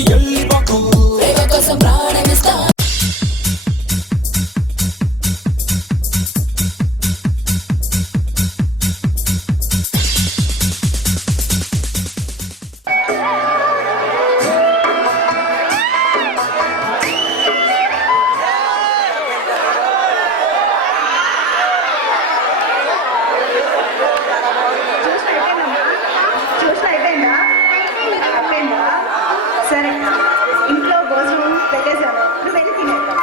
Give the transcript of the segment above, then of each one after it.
దిగి వెళ్ళిపోకు ప్రేమ కోసం ప్రాణమిస్తా సరే ఇంట్లో భోజనం పెట్టేశాను నువ్వు వెళ్ళి తినేద్దాం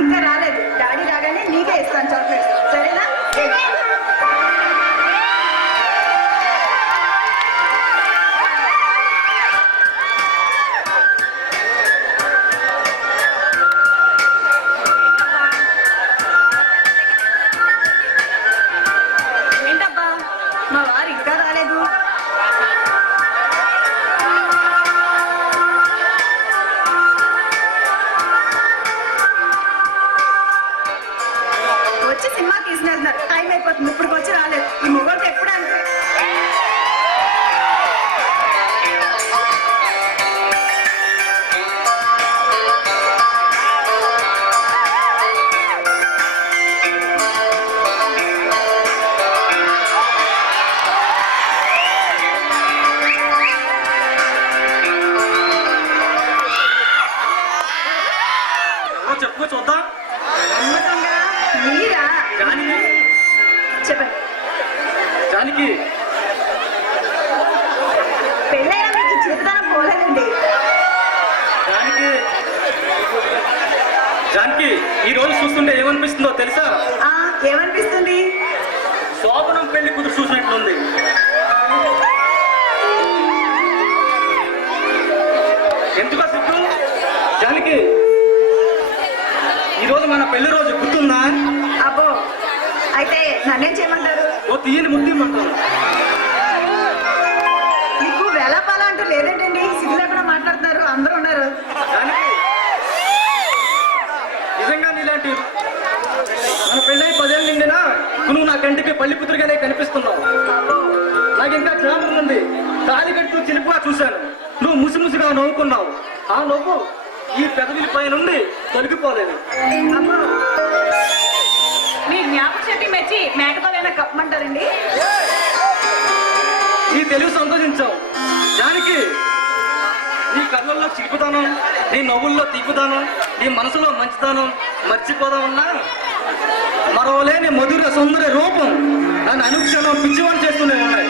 ఇంకా రాలేదు డాడీ రాగానే నీకే ఇస్తాను చాక్లెట్స్ సరేనా మా వారు ఇంకా రాలేదు వచ్చి సినిమా తీసుకెళ్తున్నారు టైం అయిపోతుంది ఇప్పుడు వచ్చి రాలేదు ఈ మొగోళ్ళకి ఎప్పుడు అంతే చెప్పు చూద్దాం మీరా జానకి చెప్పండి జానకి పెళ్ళైనా మీకు చిరుతనం పోలేదండి జానకి జానకి ఈ రోజు చూస్తుంటే ఏమనిపిస్తుందో తెలుసా ఏమనిపిస్తుంది శోభనం పెళ్లి కుదురు చూసినట్లుంది ఎందుకో సిగ్గు జానకి ఈరోజు మన పెళ్లి రోజు గుర్తుందా అబ్బో అయితే నన్నేం చేయమంటారు ఓ తీయని ముద్దిమ్మంటారు మీకు వేళపాల అంటూ లేదేంటండి సిగ్గు లేకుండా మాట్లాడుతున్నారు అందరూ ఉన్నారు జానకి నిజంగా నీలాంటి మన పెళ్ళై 10 ఏళ్ళు నిండినా నువ్వు నా కంటికి పల్లి పుత్రిగానే కనిపిస్తున్నావు నాకు ఇంకా జ్ఞాపకం ఉంది తాళి కట్టు చిలుపుగా చూశాను నువ్వు ముసిముసిగా నవ్వుకున్నావు ఆ నవ్వు ఈ పెదవిలి పై నుండి తొలగిపోలేదు మీ జ్ఞాపక శక్తి మెచ్చి మేకతోనైనా కప్పమంటారండి నీ తెలివి సంతోషించావు జానకి నీ కళ్ళల్లో చిక్కుతాను నీ నవ్వుల్లో తీపుతాను నీ మనసులో మంచితాను మర్చిపోదామన్నా మరోలేని మధుర సౌందర్య రూపం నన్ను అనుక్షణం పిచ్చివాడు చేస్తూనే ఉన్నాయి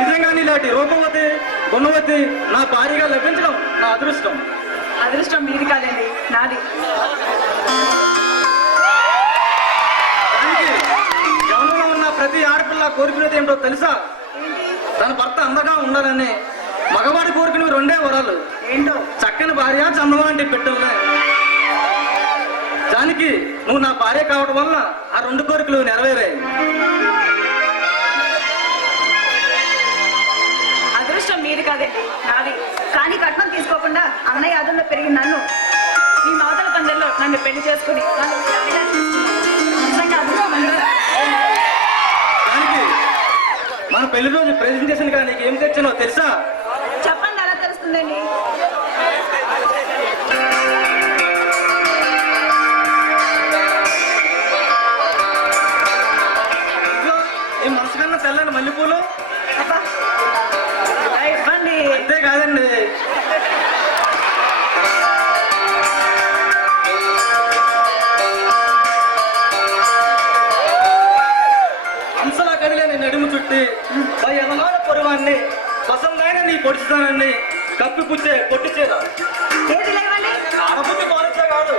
నిజంగా నీలాంటి రూపవతి గుణవతి నా భార్యగా లభించడం నా అదృష్టం అదృష్టం మీది కాదండి నాది జనంలో ఉన్న ప్రతి ఆడపిల్ల కోరుకునేది ఏంటో తెలుసా తన భర్త అందంగా ఉండాలని మగవాడి కోరుకునేవి 2 వరాలు ఏంటో చక్కని భార్య చందమాంటి పెట్టవులే దానికి నువ్వు నా భార్య కావడం వల్ల ఆ 2 కోరికలు నెరవేరాయి అదృష్టం మీది కాదండి నాది కానీ కట్నం తీసుకోకుండా అన్నయ్య ఆదంలో పెరిగి నన్ను మీ మాతల పందెల్లో నన్ను పెళ్లి చేసుకుని నిజంగా అదృష్టం దానికి మన పెళ్లి రోజు ప్రెజెంటేషన్ గా నీకు ఏం తెచ్చానో తెలుసా చెప్పండి అలా తెలుస్తుందండి ఈ మనసు కన్నా తెల్లని మల్లెపూలు ఇవ్వండి అంతే కాదండి హంసలా కదిలేని నడుము చుట్టి ఎదమాన పొరువాన్ని వసంగానే నీ పొడుచుతానని కప్పిపుచ్చే పొట్టి చీర ఏది లేవండి ఆడబుద్ధి పాలించే కాదు